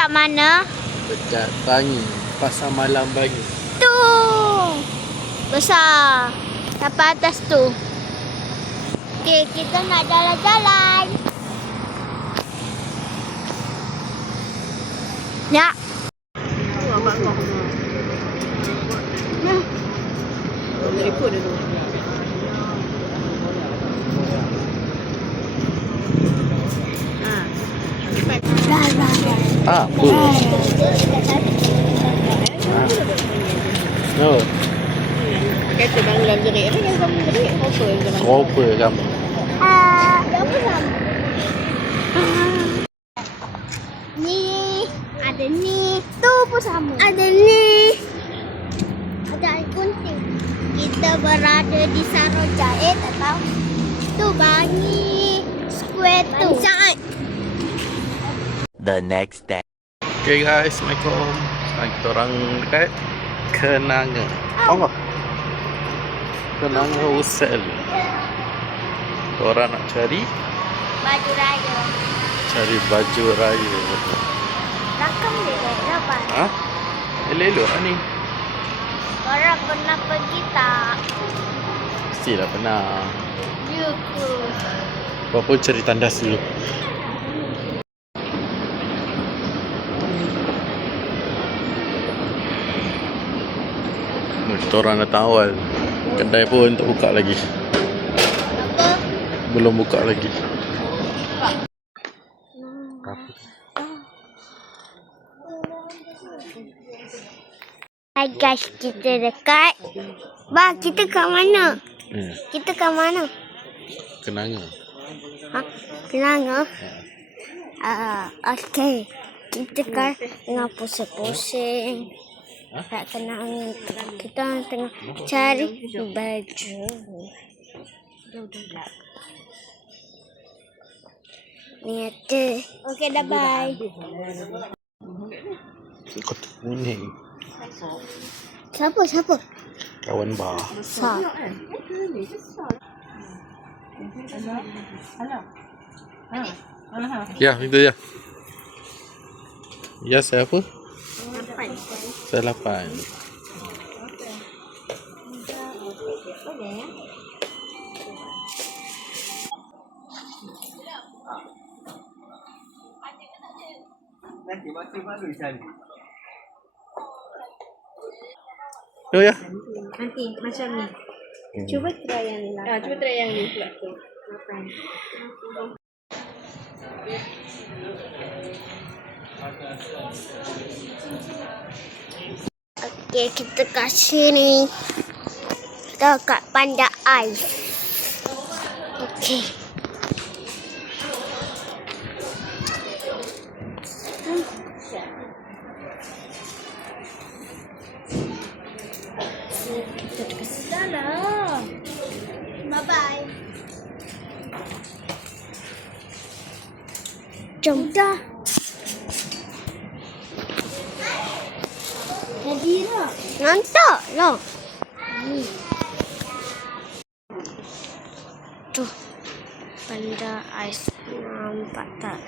kat mana? Dekat Bangi. Pasar Malam Bangi. Tu. Besar. Sampai atas tu. Okey, kita nak jalan-jalan. Ya. Abang kau. Nah. Report dia tu. Apa? No. Kata bang dalam jerit. Apa yang kamu jerit? Apa kamu? Apa sama? Ni. Ada ni. Tu pun sama. Ada ni. Ada air gunting. Kita berada di Sarojaya, tak tahu. Tu Bangi Square tu. Saat. The next day. Okay guys, Assalamualaikum. Sekarang kita orang dekat Kenanga. Allah. Kenanga Usel. Orang nak cari Baju raya. baju raya. Rakam dia berapa? Ha? Elok-elok lah ni. Korang pernah pergi tak? Mestilah pernah. Ya ke? Apa cari tandas dulu. Kita orang datang awal. Kedai pun tak buka lagi. Apa? Belum buka lagi. Hai guys, kita dekat. Bah, kita kat mana? Kita kat mana? Kenanga. Ha? Kenanga? Okey. Kita kan tengah pusing-pusing. Tak Kenanga. Kita tengah cari baju. Ni ada. Okey, dah bye. Kotak kuning. Siapa? Kawan bar. Sa. Ya, itu ya. Ya, saya apa? Saya 8. Oh ya. Nanti macam ni. Cuba try yang ni lah. Cuba try yang ni pula tu. Okey, kita kat sini. Kita kat Panda Ice. Okey. Kita dekat sana. Bye-bye. Jom dah. Jadi lah. Nantak lah. Tuh. Panda Ice. Nampak tak?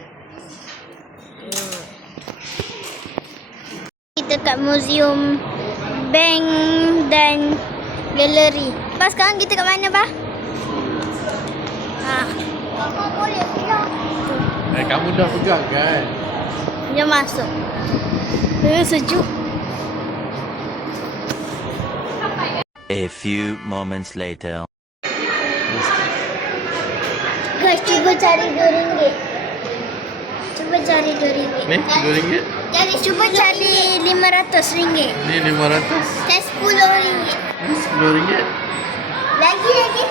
Kita kat museum bank dan galeri. Pas sekarang kita kat mana, Bah? Kamu boleh pulang. Kamu dah pegang kan? Jom masuk. Sejuk. A few moments later. Guys, cuba cari RM2. Cuba cari RM2. Ni RM2. Jadi cuba cari RM500. Ni RM500. Dan RM10. Ni RM10. Lagi.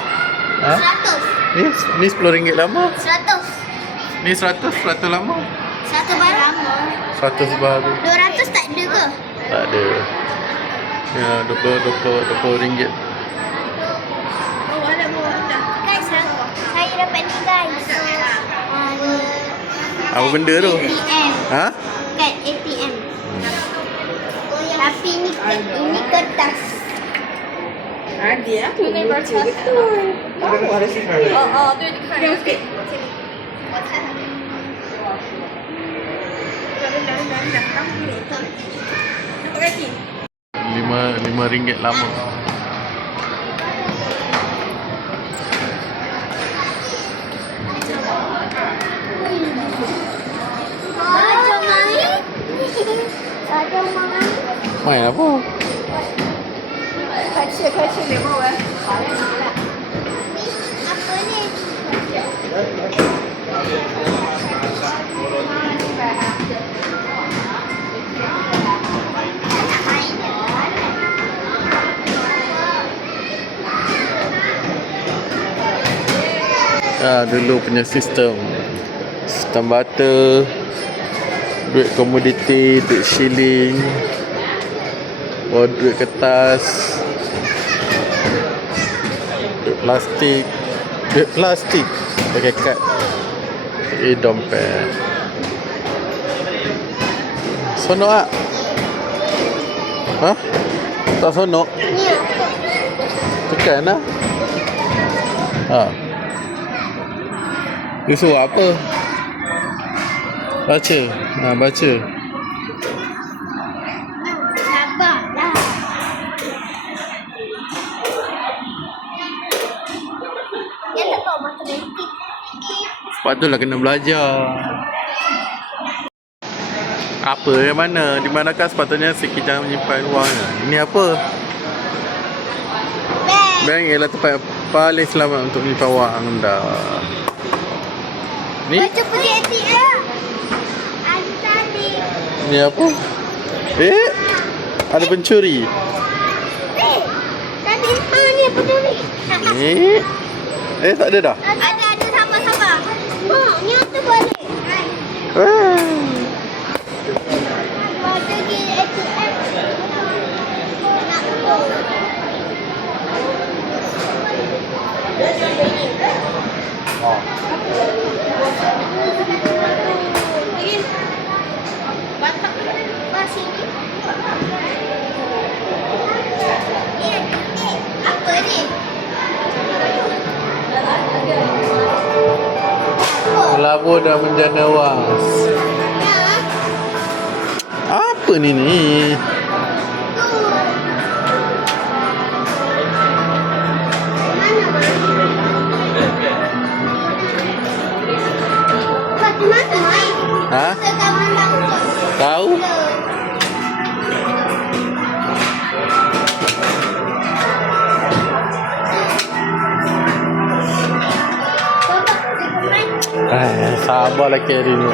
Ha? 100. Ni RM10 lama. 100. Ni 100 lama. 1 barang. 100 baru. 200 tak ada ke? Tak ada. Ya, RM20. Oh, ada bawah dah. Guys, saya dapat ni guys. Apa benda tu? ATM. Ha? Kad ATM. Tapi ini kertas. Ada aku ni baca betul. Tahu ada sifar. Tu yang dekat. Dah, kamu dulu. Dapat gaji? RM5 lama. Main apa? 快吃快吃，刘梦文。 Apa ni? Dulu punya sistem barter, duit komoditi, duit shilling, duit kertas, duit plastik pakai kad, dompet. Sonok tak? Ha? Tak sonok? Ni apa? Tekan lah. Ha. Dia suruh apa? Baca. Baca. Sabarlah. Dia tak tahu matematik. Sepatutlah kena belajar. Apa yang mana? Di manakah sepatutnya si kijang menyimpan wangnya? Ini apa? Bank ialah tempat yang paling selamat untuk menyimpan wang anda. Ni? Baca pergi ATM. Ada tadi. Ni apa? Ada pencuri. Tadi ni apa tu ni? Tak ada dah? Ada sama-sama. Ni tu balik. Baca pergi ATM. Nak tu. Apa ni? Pelabur dah menjana wang. Apa ni? Ha? Tahu? Sabarlah carry ni.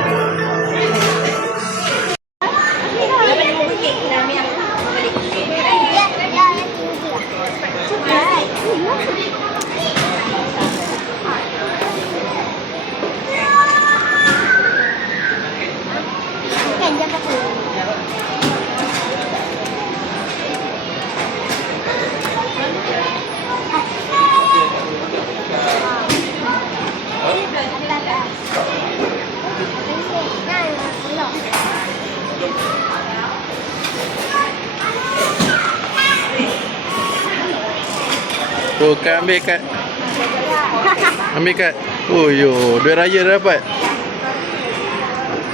Tu kan ambil kad. Ambil kad. Oh yo, duit raya dah dapat.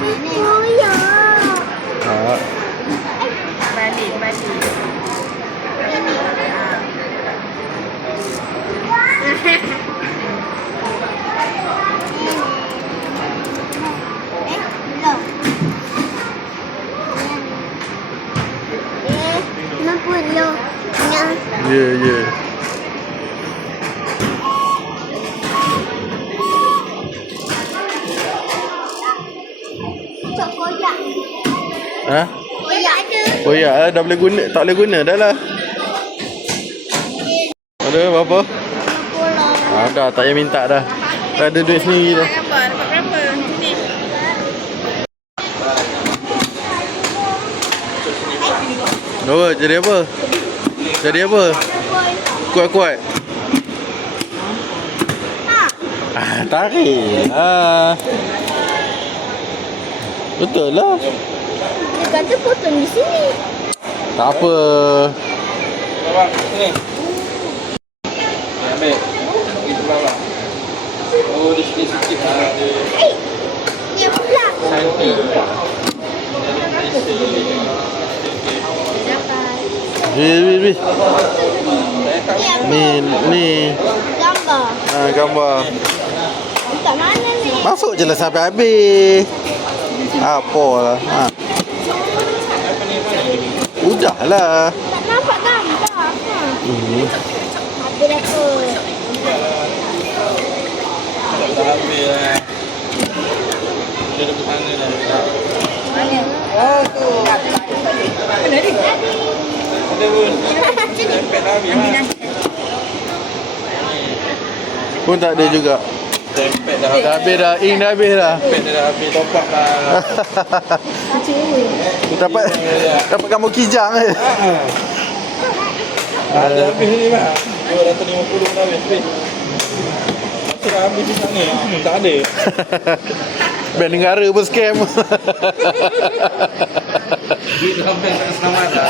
Oh ya. Balik. Ya. Koyak. Ha? Koyak ada. Oh ya, dah boleh guna. Tak boleh guna dah lah. Ada berapa? Dah, tak payah minta dah. Dah ada duit sendiri dah. Dapat berapa? Sini. Apa? Jadi apa? Kuat-kuat. Tarik. Betul lah. Dia kata potong di sini. Tak apa. Abang, sini. Ambil. Pergi sebelah bang. Oh, di sini sikit ada Ni apa pula? cantik. Wih. Ni. Gambar. Gambar. Kat mana ni? Masuk je lah sampai habis. Apalah. Udahlah. Tak nampak gambar. Habis dah kot. Habis lah. Dia dah bertanya dah. Oh, tu. Mana ni? Ada pun. Dempet dah habis lah. Pun tak ada juga. Dempet dah habis. Dah habis dah. Ink dah habis dah. Dempet dia dah habis. Top up dah. Dapat gambar kijang je. Ada habis ni bang. 250 dah habis. Masih dah habis di sana. Tak ada. Bank negara pun scam. Duit dalam bank tak selamat dah.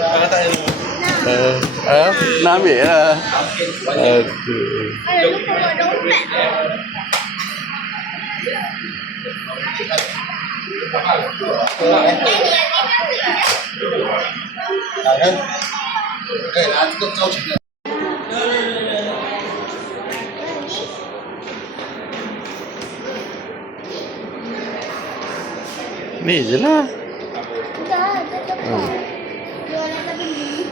Kalau tak ada. Nak ambil lah. Aduh. Ada lupa buat dompet. Ni je lah. Dah tepat. Jualan tak beli.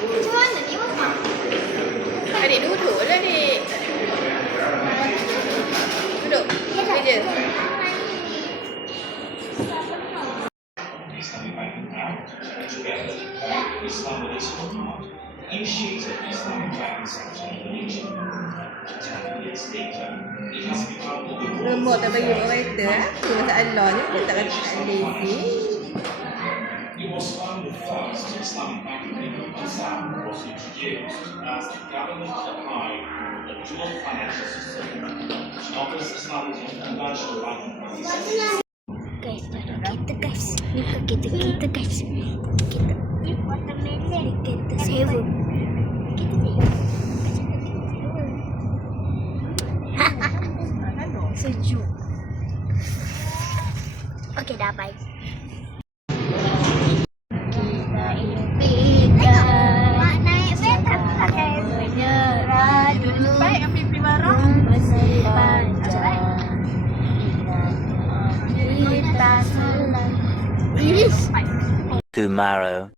Macam mana ni, Mama? Adik duduk lah, adik. Duduk. Kerja. Remote tak bagi operator. Itu masalah ni. Dia tak kata nak lazy. Guys, kita guys. Ni kita guys. Kita ni watermelon kita sewa. Kita sewa. Sejuk. Okey, dah bye. Mak naik bed tak pakai menyerah dulu. Baik ambil beli barang. Masih panjang. Kita selalu. Tomorrow.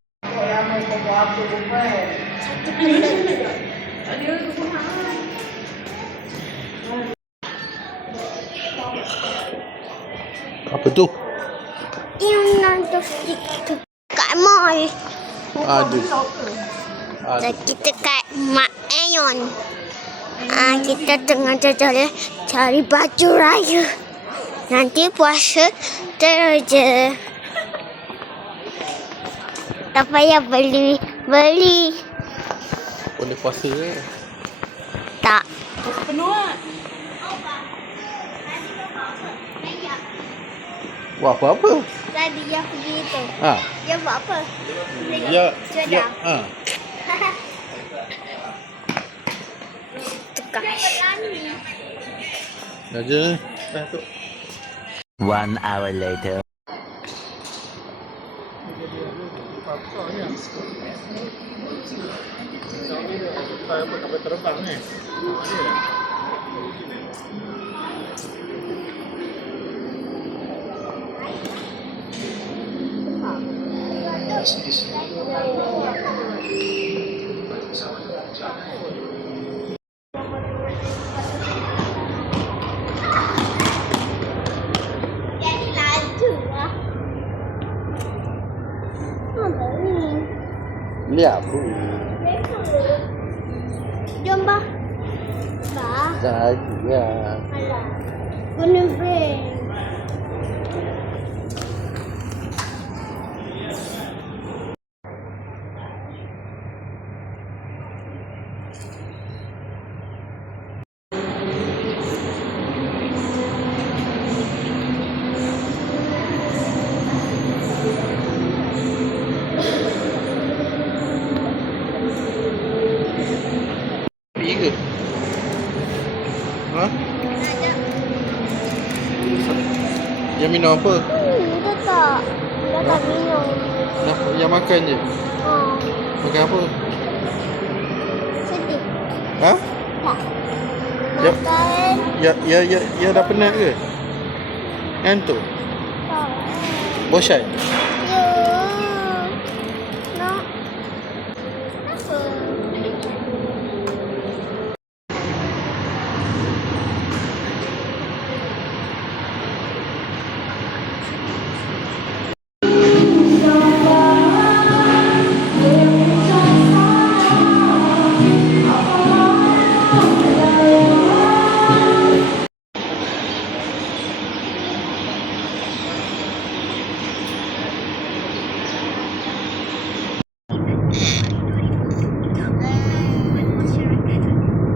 Apa tu? Yang nonton TikTok kat mall. Ada. Dan kita kat Mak Aeon. Kita tengah cari baju raya. Nanti puasa terus je. Tak payah beli. Boleh puasa ke? Tak. Penuh lah. Wah, apa-apa? Tadi yang pergi tu. Dia buat apa? Ya. Sudah. Tegas. Dah je. Dah tu. 1 hour later. Jadi laju lah. Apa ni? Lihat apa? Jom bah. Bah. Jadi ya. Alah. Guna brand. Pergi ke? Ha? Yang minum apa? Dia tak. Dia tak minum. Yang makan je. Makan apa? Sedih. Ha? Tak. Ya. Makan. Ya dah penat ke? Ngantuk? Tak. Bosan? Ya. Nak. Apa?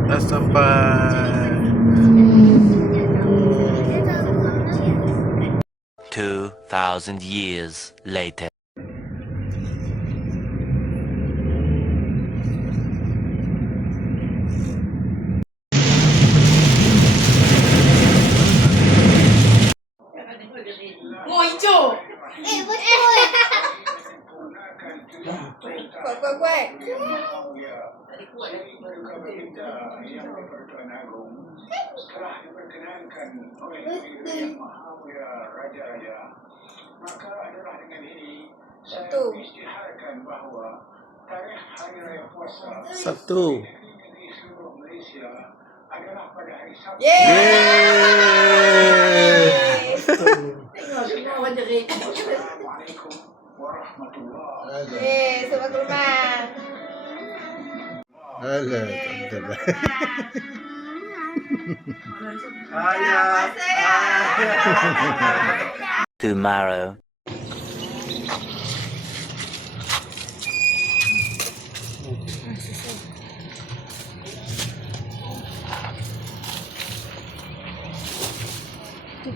Dah sampai. 2,000 years later. Oh, hijau. Betul. Kuat. Satu. Yeay. Tengok semua berjerit. Selamat ke rumah. Alah, Tomorrow.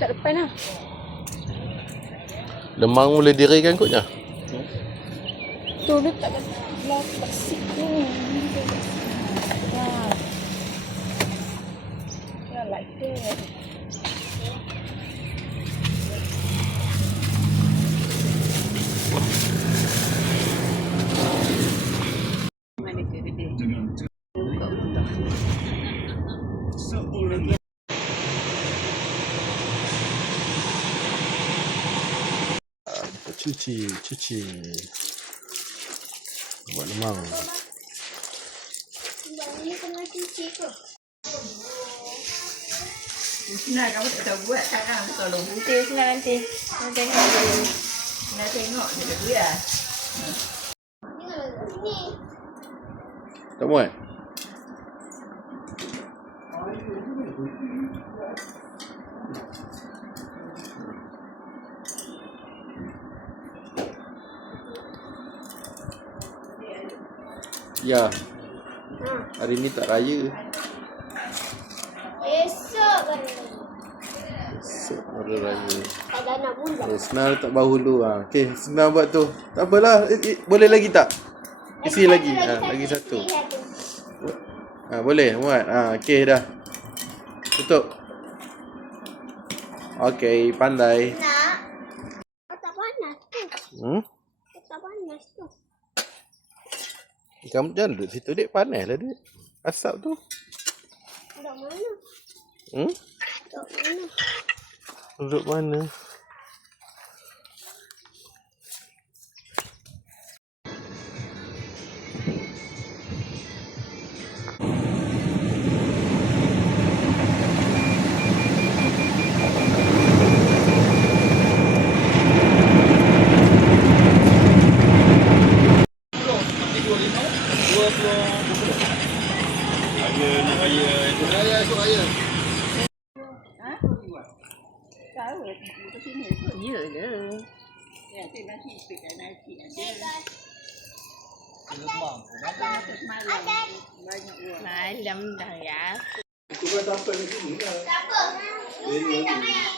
Tak depan lah. Lemang boleh dirikan kotnya. Tu letak kat belakang sik ni. Ya, like that. Cuci. Buat lemang. Ini tengah cuci ke? Nah, kamu tak tahu buat sekarang tolong. Nanti. Nak tengok dulu. Nak tengok dia dah buat. Ni. Tak muat? Ya. Hari ni tak raya. Esok kan. Esok hari raya. Tak dah nak bulan. Senang letak bahu dulu. Okey, senang buat tu. Tak apalah. Boleh lagi tak? Isi lagi. Lagi satu. Boleh muat. Okey dah. Tutup. Okey, pandai. Nak. Tak panas tu. Tak panas tu. Kamu jangan duduk situ, dek. Panas lah, dek. Asap tu. Duduk mana? Duduk mana? Duduk mana? Tahu ke sini pun ya ke. Ya, tu nasi speak nasi ada. Banyak uang. Malam dah ya. Itu kan sampai di sini kan. Siapa? Lucy tak main.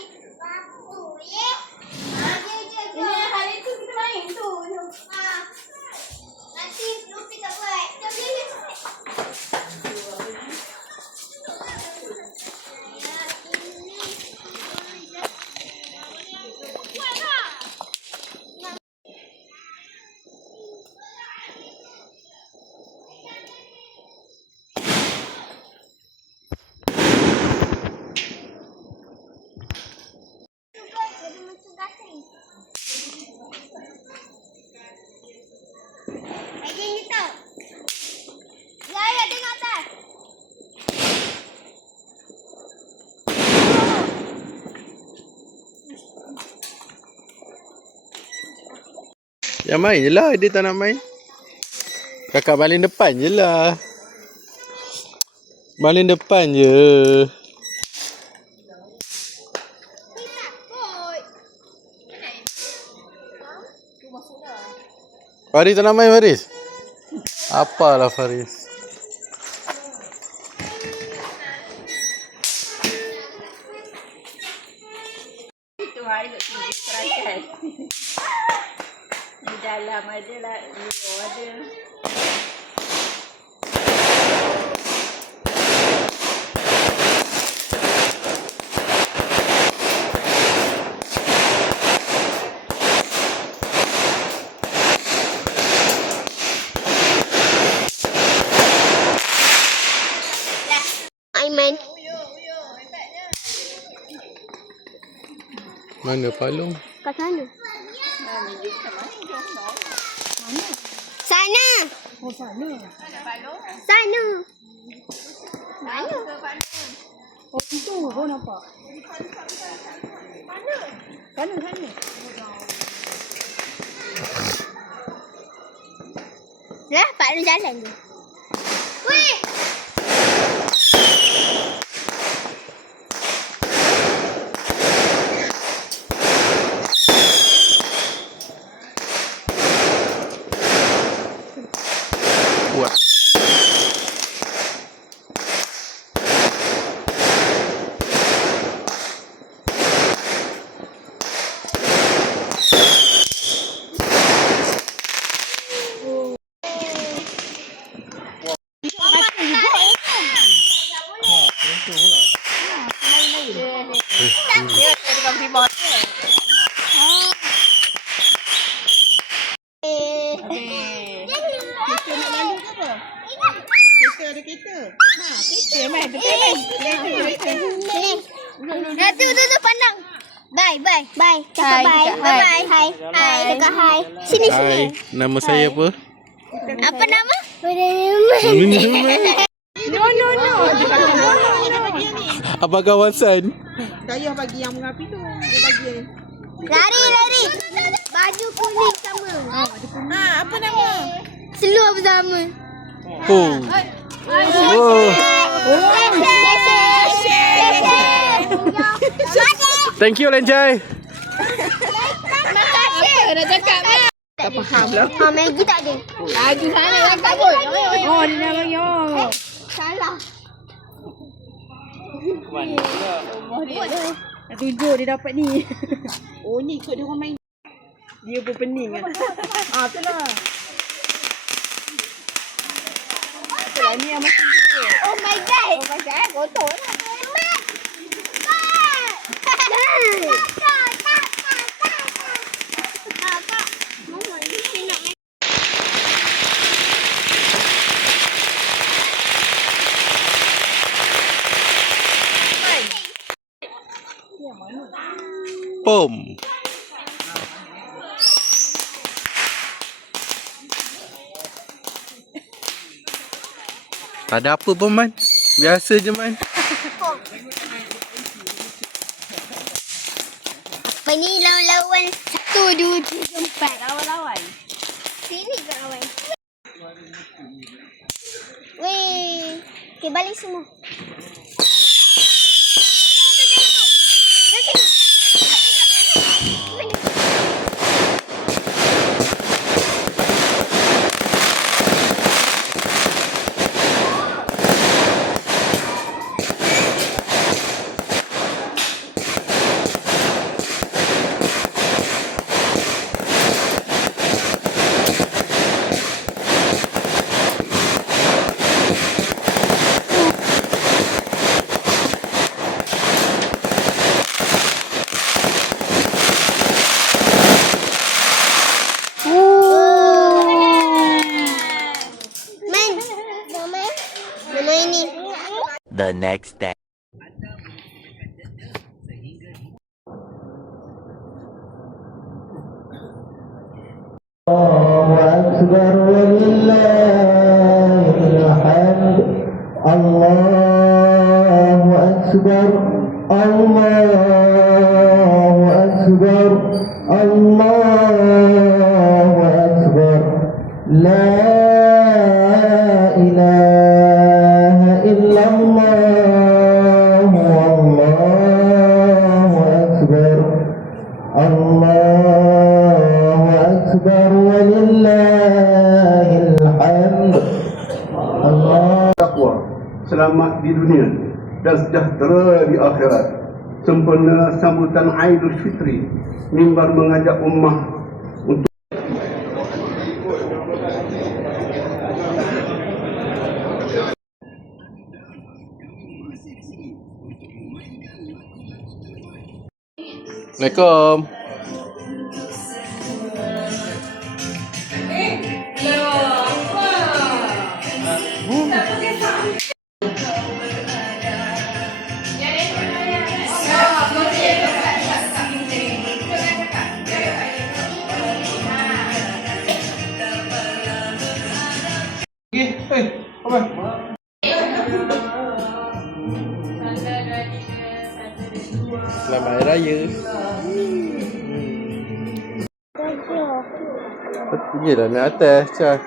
Ini hari tu kita main tu. Nanti Lucy tak buat. Yang main je lah. Dia tak nak main. Kakak baling depan je lah. Baling depan je. Faris tak nak main, Faris? Apalah Faris. Itu hari duk tinggi perakan. Di dalam ada lah, di luar ada. Aiman. Mana palung? Kat sana. Sana. Oh, sana. Sana. Mana? Oh, itu kau nampak. Sana. Lah, Pak Lu jalan je. Weh! Kuat. Dia tukang keyboard dia. Kita nak lalu ke apa? Kita ada kereta. Ha, kereta main. Tu pandang. Bye. Cakap Hai, bye. cakap hai. Bye. Hai. Cakap hai. Sini. Hai, nama saya apa? Apa nama? No. Apa kawasan? Saya bagi yang mengapi tu. Dia bagi. Lari. Baju kuning sama. Ha, apa nama? Seluar bersama. Oh. Oh. Thank you Lenjai. Dah cakap kan? Tak faham lah. Ha, Maggie tak ada. Lagi sana yang tak pun. Oh, dia nak bagi. Salah. Dah tunjuk dia dapat ni. Oh, ni ikut dia orang main. Dia pun pening kan. Ah, tu lah. Itulah ni yang macam tu. Oh my god. Oh, pasal kotor lah. Pom. Tak ada apa pun Man. Biasa je Man. Apa ni lawan-lawan 1, 2, 3, 4. Lawan-lawan. Sini ke lawan. Weh. Okay, balik semua. Mana ini? The next day. الله أكبر ولله الحمد الله أكبر الله أكبر الله dan sejahtera di akhirat. Sempurna sambutan Aidul Fitri, mimbar mengajak ummah untuk Assalamualaikum. Selamat Hari Raya. Yelah naik atas Cah.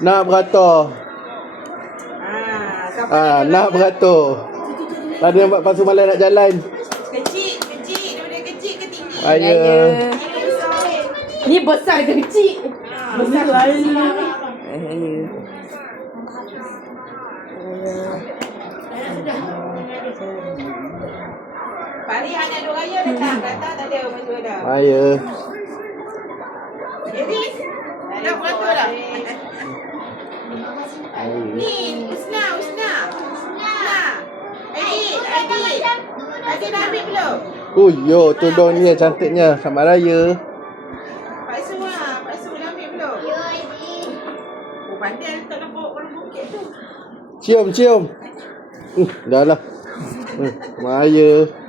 Nak beratur. Nak beratur. Tadi nampak pasu malam nak jalan. Kecil daripada kecil ke tinggi? Raya. Ni besar ke kecil? Besar lain. Hari anak duk raya datang tak ada baju dah. Raya. Jadi dah beratur dah. Ni Usna. Adik dah ambil belum? Oh yo, tudung ni cantiknya. Selamat Raya. Pak Su dah ambil belum? Yo, Adik. Oh, pandai letak nampak orang bukit tu. Cium. Dah lah. Selamat Raya. Raya.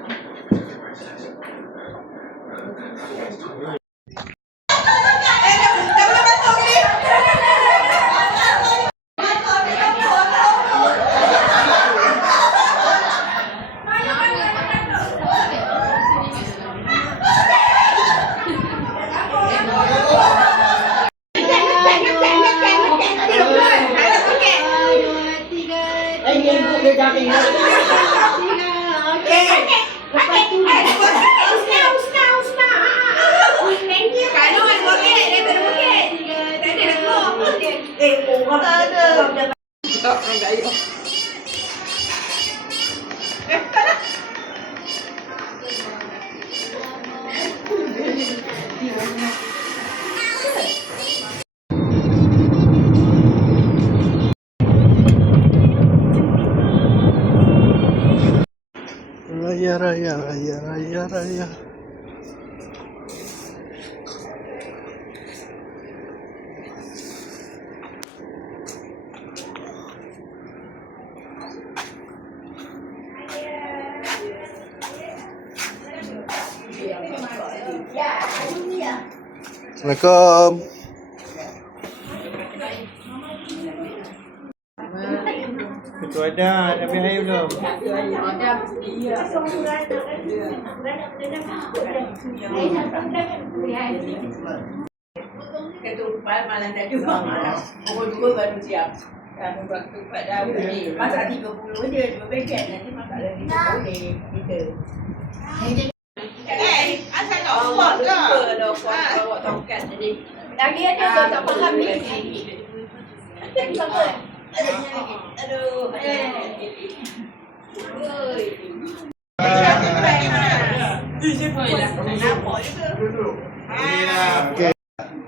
Assalamualaikum. Itu ada ambil air belum? Ketupat malam tak juga malam. Pukul 2 baru siap. Dan ketupat dah boleh. Masak 30 je, 2 paket. Nanti masak lagi boleh. Kita. Asal tak buat ke? Bawa tongkat jadi. Lagi ada tu tak faham ni. Lagi sama. Aduh.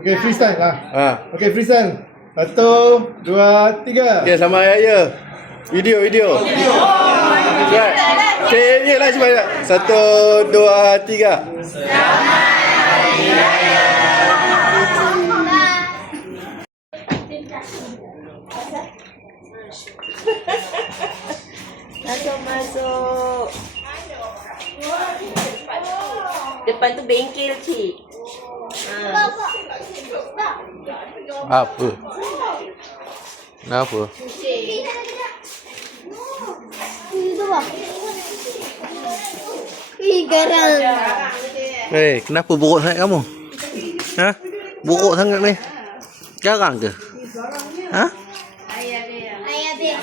Okay, freestyle lah. Okay, freestyle. 1, 2, 3. Okay, selamat Hari Raya. Video. Right. Okay, ni lah cuba. 1, 2, 3. Selamat Hari Raya. Masuk. Depan tu bengkel cik. Apa? Kenapa? Itu apa? Garang. Kenapa buruk sangat kamu? Ha? Buruk sangat ni. Garang ke? Ha? Ayah dia.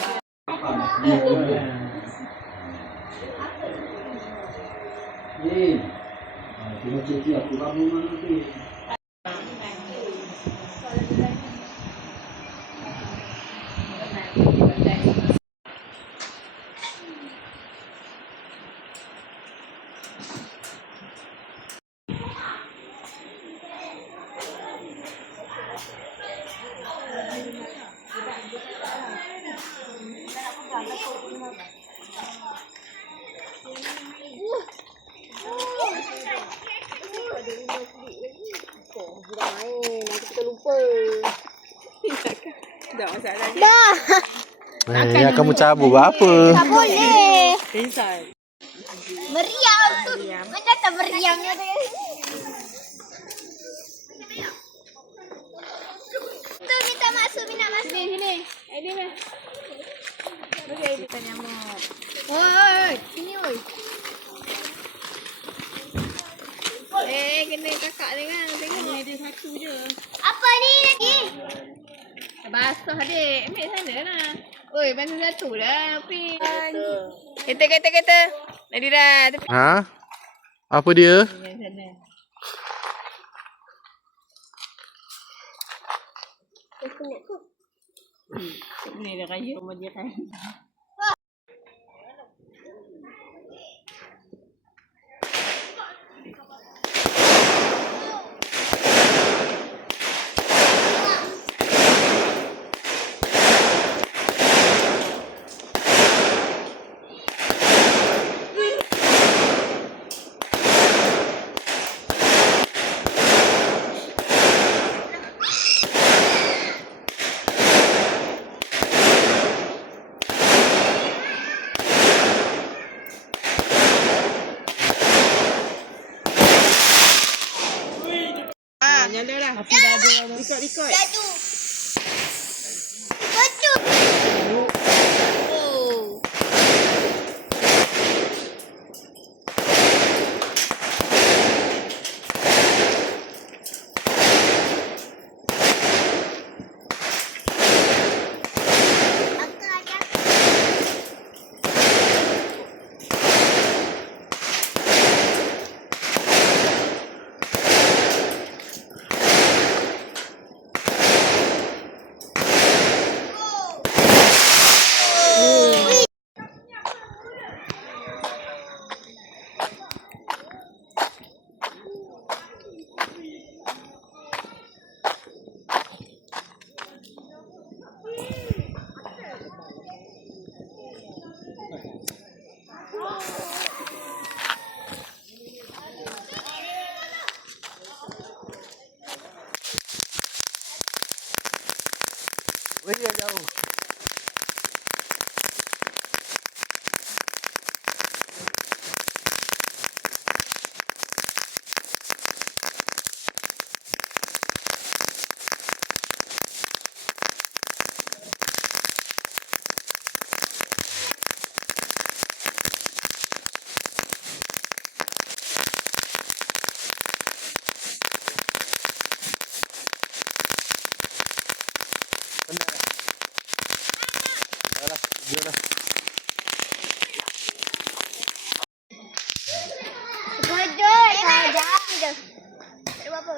Tak masalah. Dah. Yang kamu cabut apa? Tak boleh. Risau. Meriam tu. Mana tak meriamnya tu? Tu minta masuk, minta masuk. Sini. Ini ni. Okey, kita nyamuk. Oi, sini oi. Kena kakak dengan tengok. Ni ada satu je. Apa ni lagi? Basah adik. Ambil sana lah. Oi, bantu satu lah. Api. Kereta. Nadira. Ha? Apa dia? Sana. Ni dah raya rumah dia kan. Nyala dah. Api dah ada. Ikut. Satu. Betul. Oh. Dia jauh. Betul. Jangan je. Tak ada apa.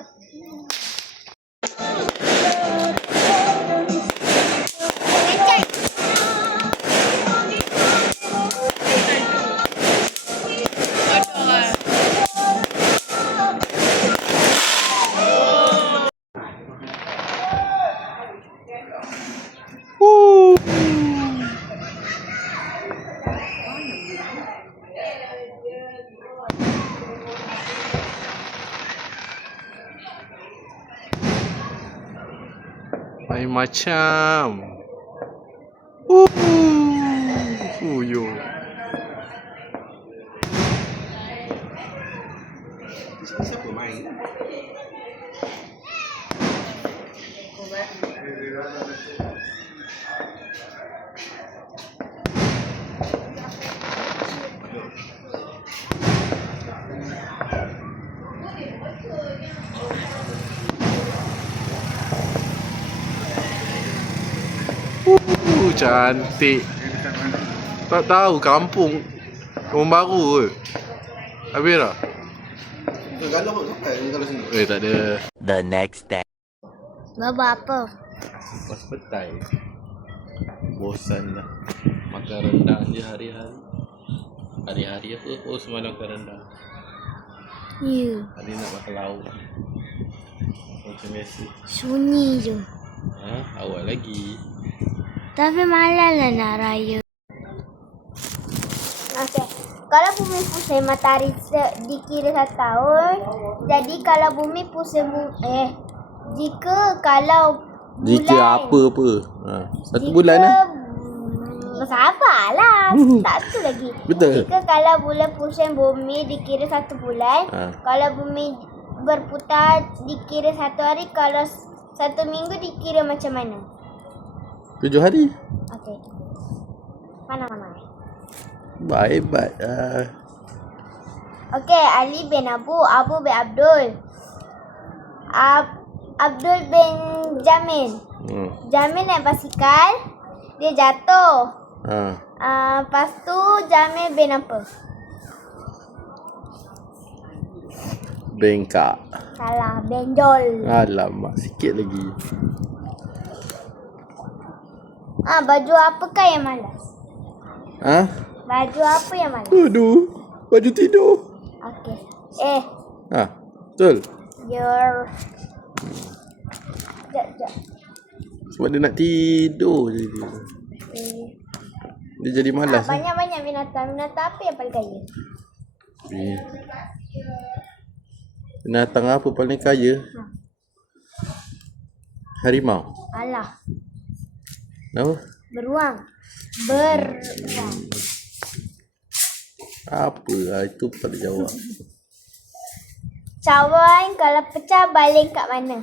Main macam. Yo. Siapa main? Cantik. Tak tahu kampung orang baru ke? Habis dah? Kalau sampai kalau sini. Tak ada. The next day. Baba apa? Lepas petai. Bosan dah. Makan rendang je hari-hari. Hari-hari apa? Oh semalam makan rendang. Ya. Hari nak makan lauk. Macam biasa. Sunyi je. Awal lagi. Tapi malam lah nak raya. Okey. Kalau bumi pusing matahari dikira 1 tahun. Jadi kalau bumi pusing jika kalau Jika apa-apa. Satu bulan lah. Sabarlah. Tak tu lagi. Betul. Jika kalau bulan pusing bumi dikira 1 bulan. Kalau bumi berputar dikira 1 hari. Kalau 1 minggu dikira macam mana? 7 hari. Okey. Mana? Baik-baik. Okey, Ali bin Abu bin Abdul. Abdul bin Jamil. Jamil naik basikal, dia jatuh. Lepas tu Jamil bin apa? Bengkak. Salah, benjol. Alamak, sikit lagi. Baju apakah yang malas? Baju apa yang malas? Aduh, baju tidur. Okey. Betul. Your Sekejap. Sebab dia nak tidur je dia. Dia jadi malas. Banyak-banyak binatang. Binatang apa yang paling kaya? Binatang apa paling kaya? Harimau. Alah, Kenapa? beruang. Apa lah itu pada jawab. Cawan kalau pecah baling kat mana?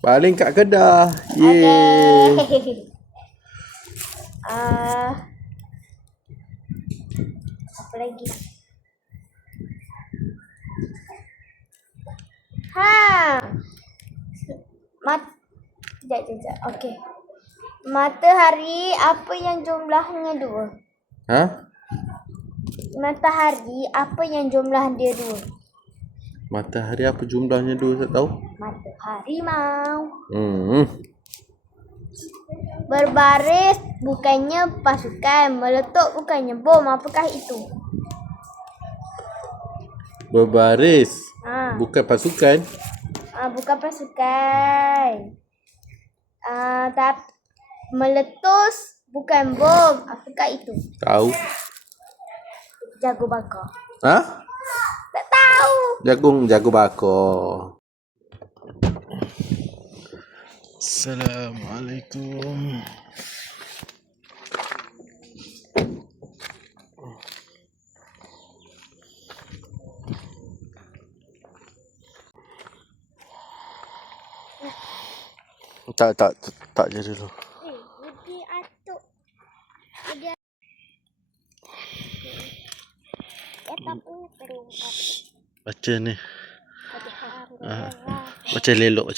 Baling kat Kedah. Yeay. Okay. Apa lagi? Sekejap. Okey. Matahari apa yang jumlahnya 2? Matahari apa yang jumlah dia 2? Matahari apa jumlahnya 2 tak tahu? Matahari mau. Berbaris bukannya pasukan, meletup bukannya bom. Apakah itu? Berbaris. Bukan pasukan. Bukan pasukan. Tapi meletus bukan bom. Apakah itu? Tahu. Jago bakar. Tak tahu. Jago bakar. Assalamualaikum. Tak je dulu. Dia atuk. Dia tak punya perut. Baca ni. Baca lelok.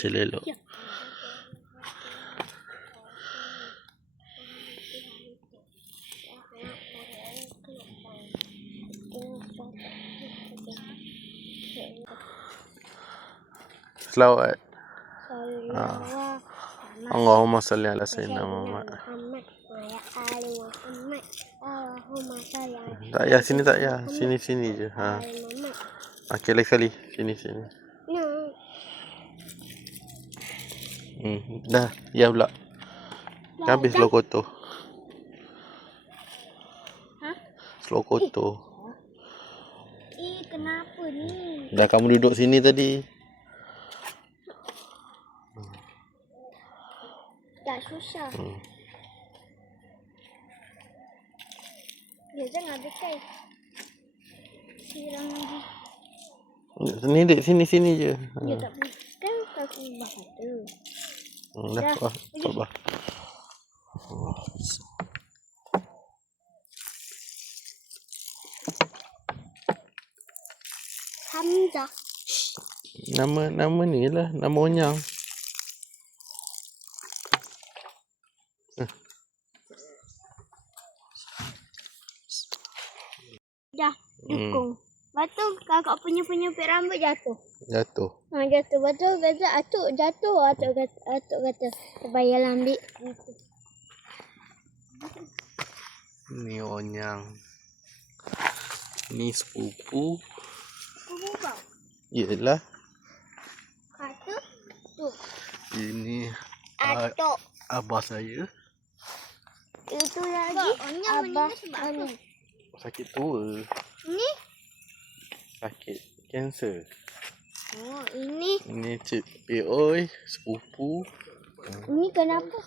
Selawat. Allahumma salli ala sayyidina Muhammad. Tak payah, sini tak payah. Sini je. Okey, lagi sekali. Sini. Dah, ya pula. Habis slow kotor. Slow kotor. Kenapa ni? Dah kamu duduk sini tadi. Tak susah. Ya, jangan dekat. Siram lagi. Sini dek, sini je. Ya tak boleh. Kan tak ubah tu. Dah, sabar. Hamzah. Nama ni lah, nama Onyang. Dah, dukung. Betul kakak punya penyepit rambut jatuh. Jatuh. Jatuh. Betul kata atuk jatuh. Atuk kata terbayarlah ambil. Ni Onyang. Ni sepupu. Sepupu kau? Yelah. Atuk tu. Ini Atuk. abah saya. Itu lagi abah mana? Sakit tua. Ni? Sakit kanser. Oh, ini. Ini Cik Eoi, sepupu. Ini kenapa?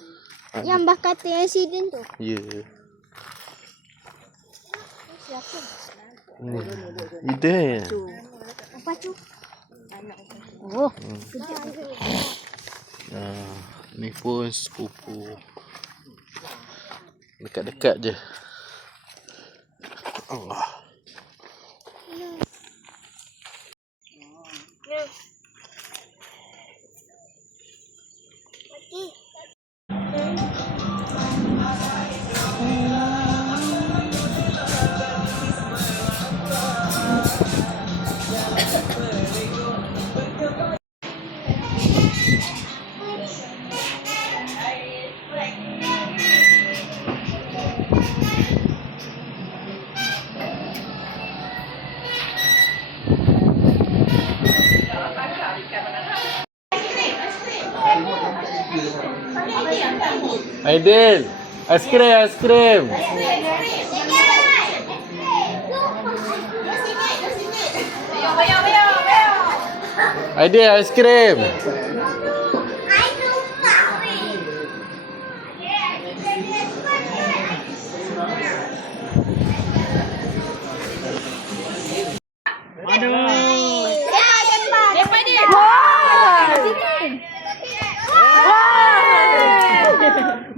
Yang bakal kata insiden tu. Ya. Ide. Apa tu? Oh. Ni pun sepupu. Dekat-dekat je. Allah. Aidil, aiskrim, aiskrim. Aidil, aiskrim.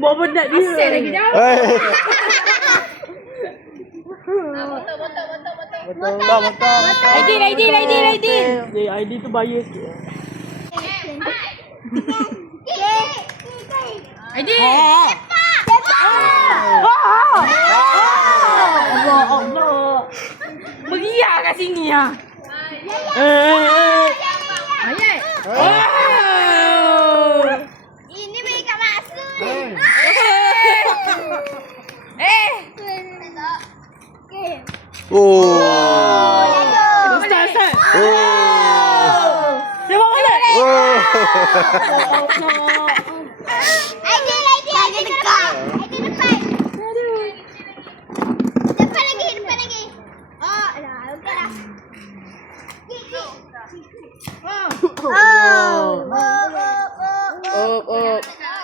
Bawa benda dia. Asyik lagi dah. Betul. ID tu bayar sikit. ID. Allah. Meriah kat sini ah. Ayat. Ini mereka masuk. Oh. Ustaz. Oh. Dia bawa balik. Oh. Aidil dekat. Aidil depan. Depan lagi. Oh, dah, okey dah.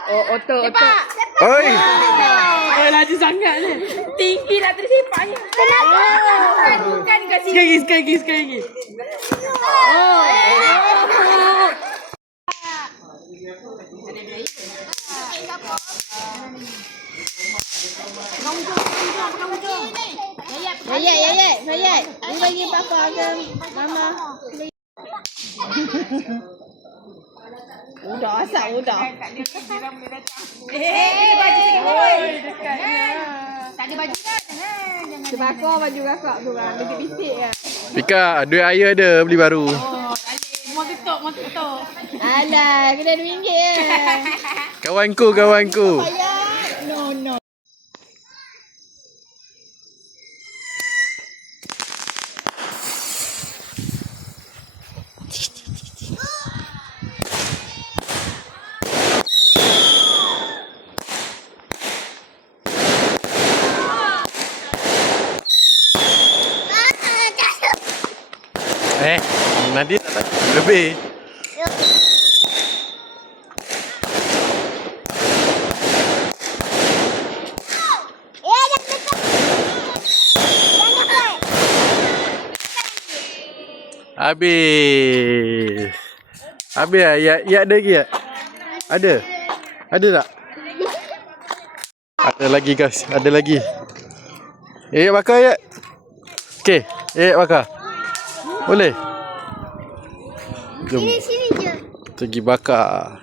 Otot. Oi. Laju sangat ni. Tinggi nak tersepaknya. Bukan kat sini. Sekali lagi. Yayat. Ni bagi papa ke mama. Udah. Tak ada baju dah. Sebakar baju kakak tu kan. Bisik-bisik kan. Pika, duit ayah ada beli baru. Mau tutup. Alah, kena RM2 je. Kawanku. No. Nadia tak lebih. Habis ya ada lagi tak? Ada tak? Ada lagi guys, ada lagi. Bakar ya. Okey, bakar. Boleh? Jom. Sini je. Pergi bakar.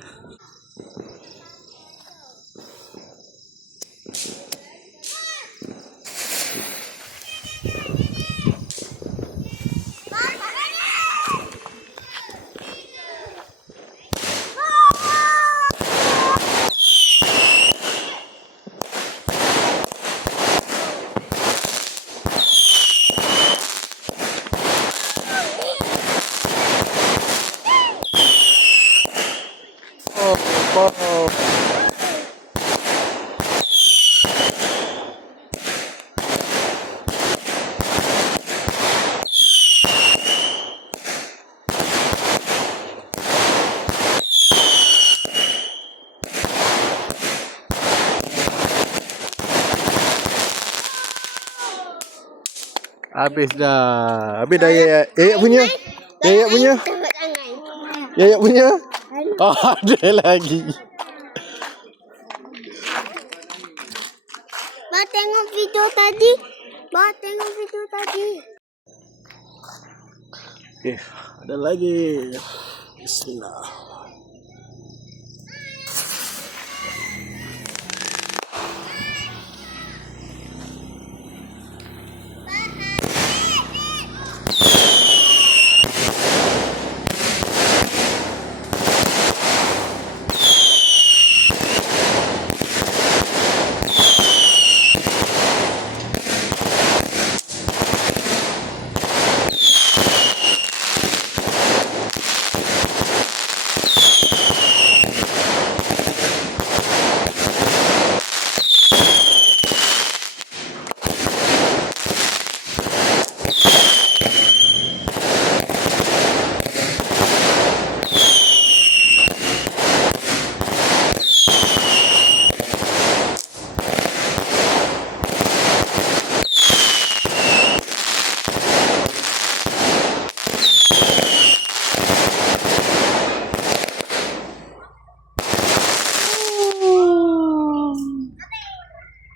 Habis dah. Habis dah Yayat. Yayat punya. Yayat punya. Tengok tangan. Yayat punya. Oh, ada lagi. Bawa tengok video tadi. Bawa tengok video tadi. Okay, ada lagi. Bismillah.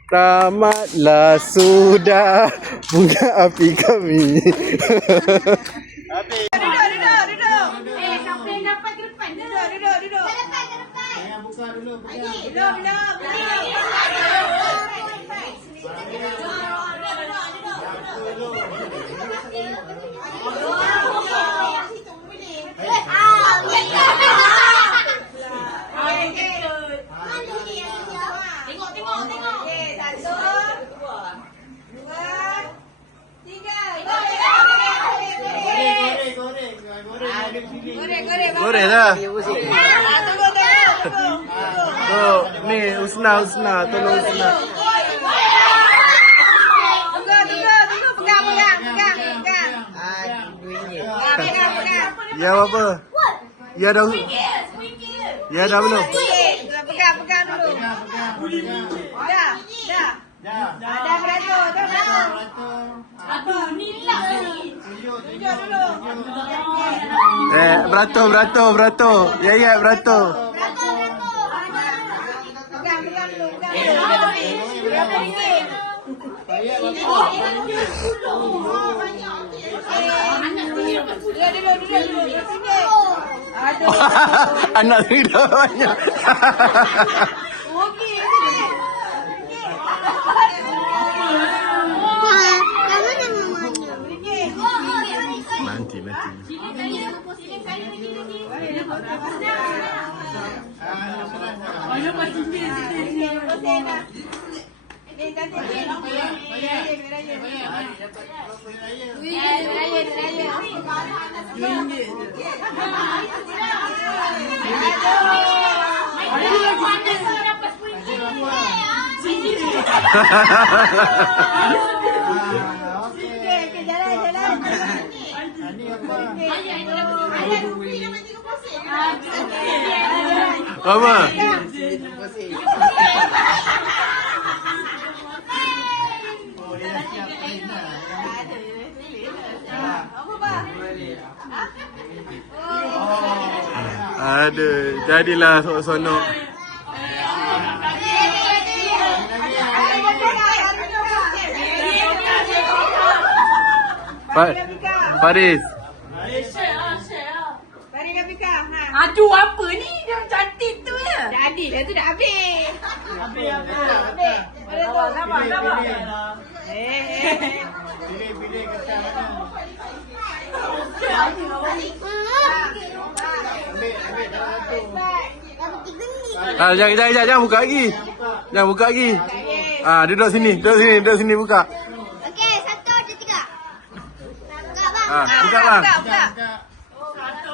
Tamatlah sudah bunga api kami. Duduk. Siapa yang dapat ke depan? Duduk. Ke depan. Jangan buka dulu. Duduk. Tengok. Okey, 1, 2, 3. Goreng dah. Tunggu. Oh, ni Usna, tolong Usna. Tunggu. Pegang. Ya apa? Ya dah. Ya dah belum? Pegang dulu. Dah. Dah beratur. Aduh, ni lah ni. Tunjuk dulu. Beratur. Ya, beratur. Pegang dulu. Berapa ringgit? Duduk. Aduh. Anak ni dah banyak. Nanti. Apa? Aduh, jadilah sonok. Faris. Mari kami kau. Aduh, apa ni? Dia cantik tu ya. Jadi dah tu dah habis. Habis. Boleh tu. Sabar. Pilih kata mana. Jangan buka lagi. Jangan buka lagi. Duduk sini buka. Okey, 1, 2, 3. Buka bang.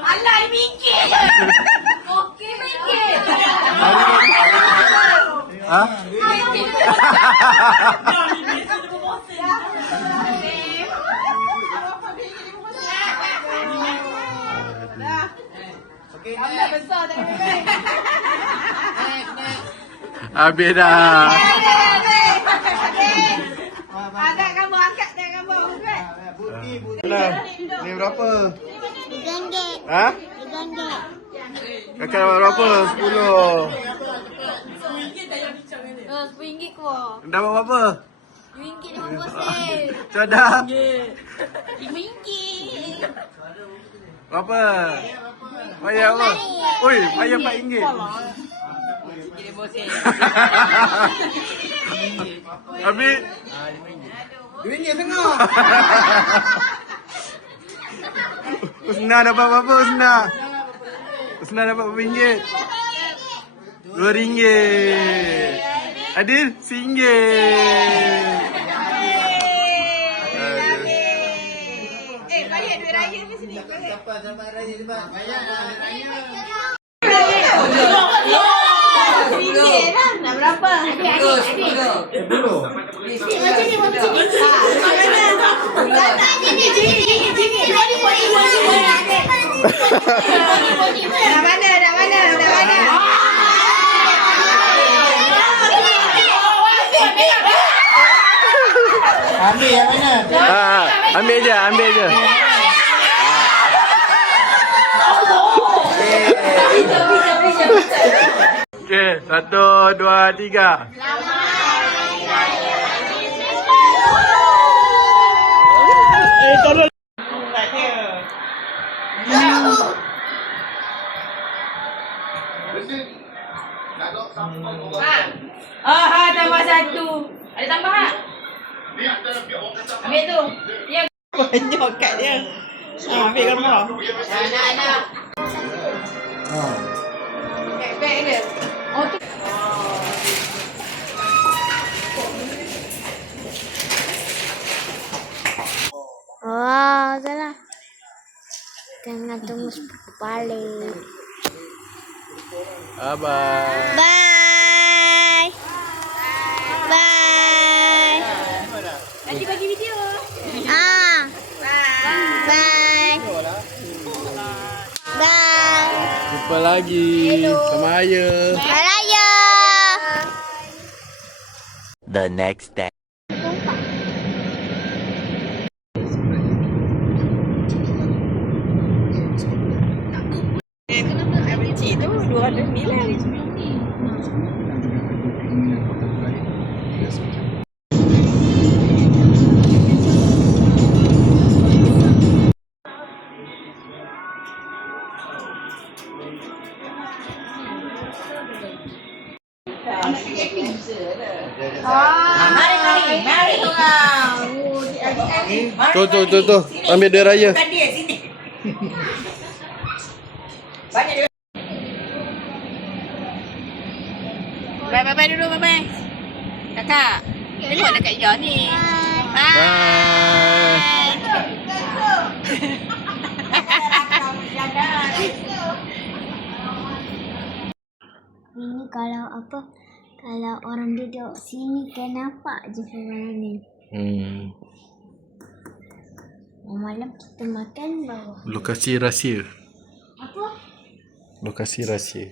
Alah, mikir. Okey, mikir. Ambil besar tak boleh. Habis dah. Angkat gambar. mana? Ni berapa? RM3. Ha? RM3. Kakak dapat berapa? 10. RM10 kau. Dapat berapa? RM50 Cadang. RM5. Berapa? Bayar apa? Oi, bayar RM4. Habis RM2.5. Usna dapat berapa Usna? Usna dapat berapa ringgit? RM2. Adil? RM1. Bayar duit raya ke sini. RM1 lah. Nak berapa? Adik. Macam ni. Dah mana? Ambil yang mana? Ambil je. Okey, 1, 2, 3. Tambah 1. Ada tambah tak? Ambil tu. Ya. Banyak kat dia. Ambil gambar. Nak. Beg dia. Oh tu. Wah, salah. Jangan tunggu balik. Bye. Bye. Bye. Nanti bagi video. Bye. Bye. Jumpa lagi sama ayah. Raya. The next day. Kenapa average tu 209? Mari orang. Tu. Ambil duit raya. Bye dulu, bye. Kakak. Tengok dekat John ni. Bye. Ini kalau orang duduk sini kan nampak je orang ni. Malam kita makan bawah. Lokasi rahsia. Apa? Lokasi rahsia.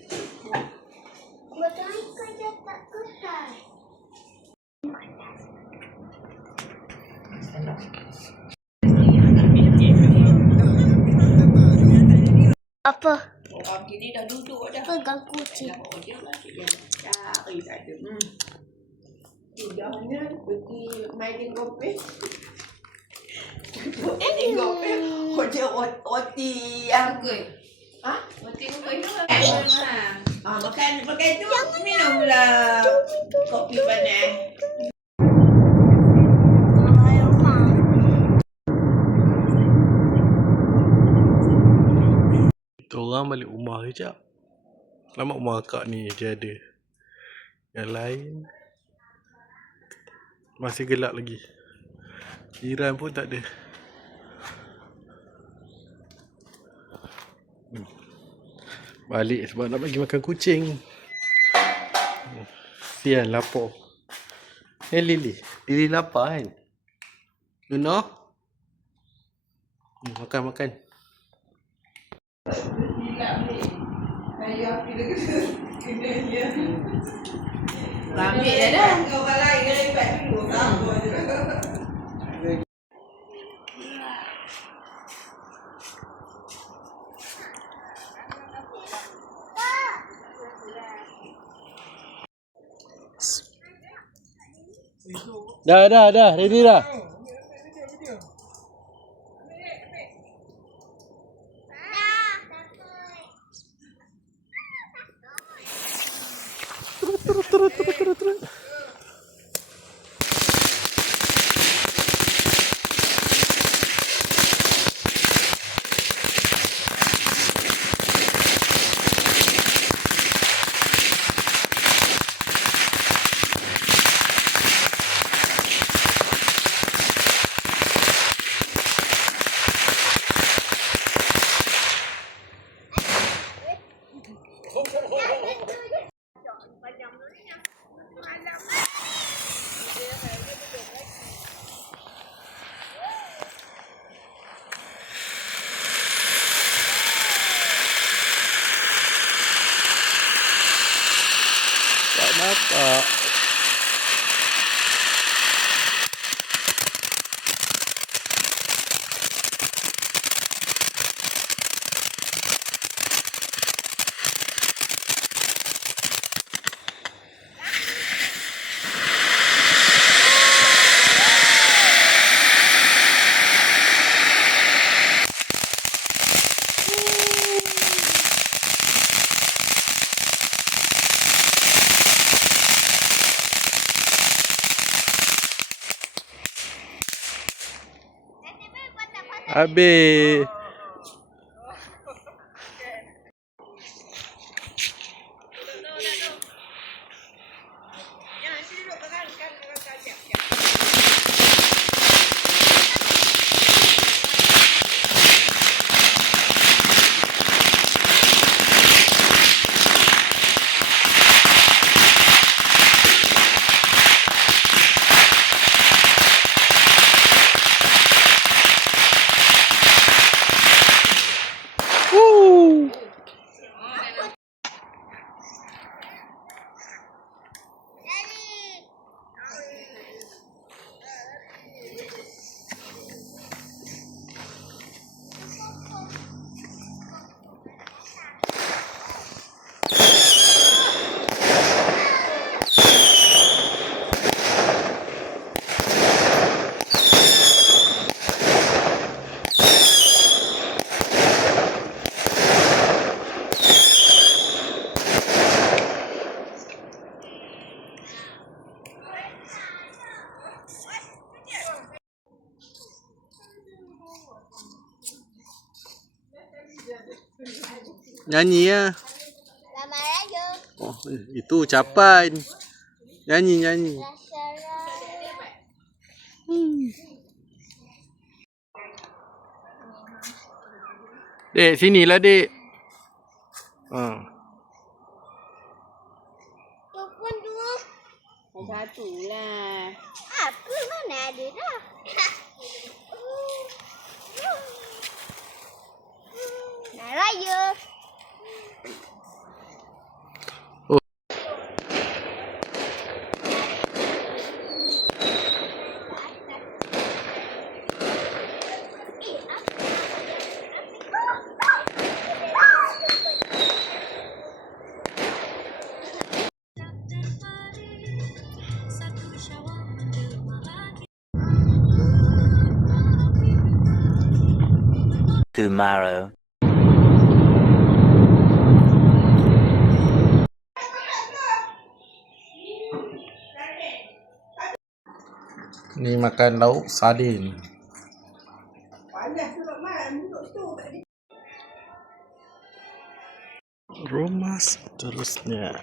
Betul kerja tak kotak. Apa? Orang kini dah duduk dah. Pegang kucing. Cari tak ada. Udahnya pergi main golf. Main golf. Kerja OT yang OT makan tu minumlah kopi panas. Kita orang balik rumah kejap. Lama rumah akak ni dia ada. Yang lain masih gelap lagi. Jiran pun tak ada. Balik sebab nak bagi makan kucing. Sian lapar. Lili lapar kan? Luna? Makan. Ambil dah. Kau balai ke lepas dulu. Dah, ready dah. Terus. Tak nampak. Habis. Nyanyi ya. Selamat Raya. Oh, itu ucapan. Nyanyi. Dek, sinilah dek. Tu pun dua. Satu lah. Apa mana ada dah. Selamat Raya. Tomorrow. Ni makan lauk sardin. Rumah seterusnya.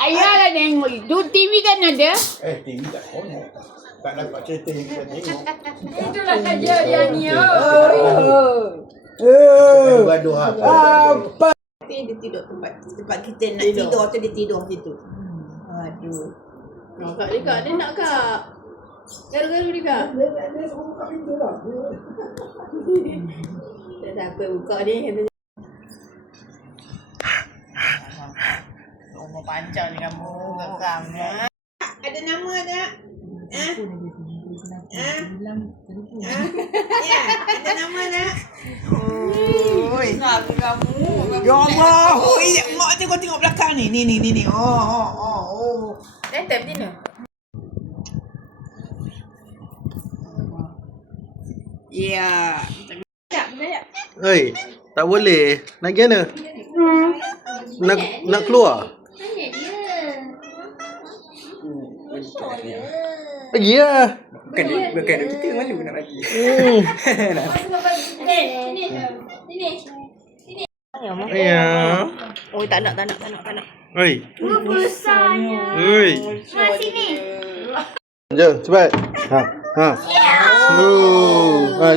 Ayah lah tengok itu. TV kan ada. TV tak konek. Tak dapat cerita yang kita tengok. Itulah saja dia ni. Gaduh Apa? Dia tidur tempat kita nak tidur tu dia tidur situ. Aduh. Kak dia nak kak. Garu-garu dia kak. Dia suruh buka pintu lah. Tak siapa buka dia kata. Rumah pancang dengan bunga kam. Ada nama tak? Ya, ada nama nak. Oi. Ya Allah. Oi, mak tengok belakang ni. Ni. Oh. Dah tap ni nak. Ya. Oi, tak boleh. Nak pergi mana? Nak keluar? Tanya dia. Pergi lah. Bukan kita malu nak bagi. Sini. Ya. Oh, tak nak. Oi. Besarnya. Oi. Sini. Jom, cepat. Ha.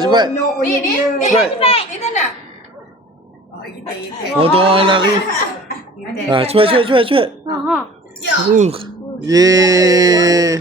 Cepat. Ni. Cepat. Ni tak nak. Oh, tu orang lari. Cepat. Yeay.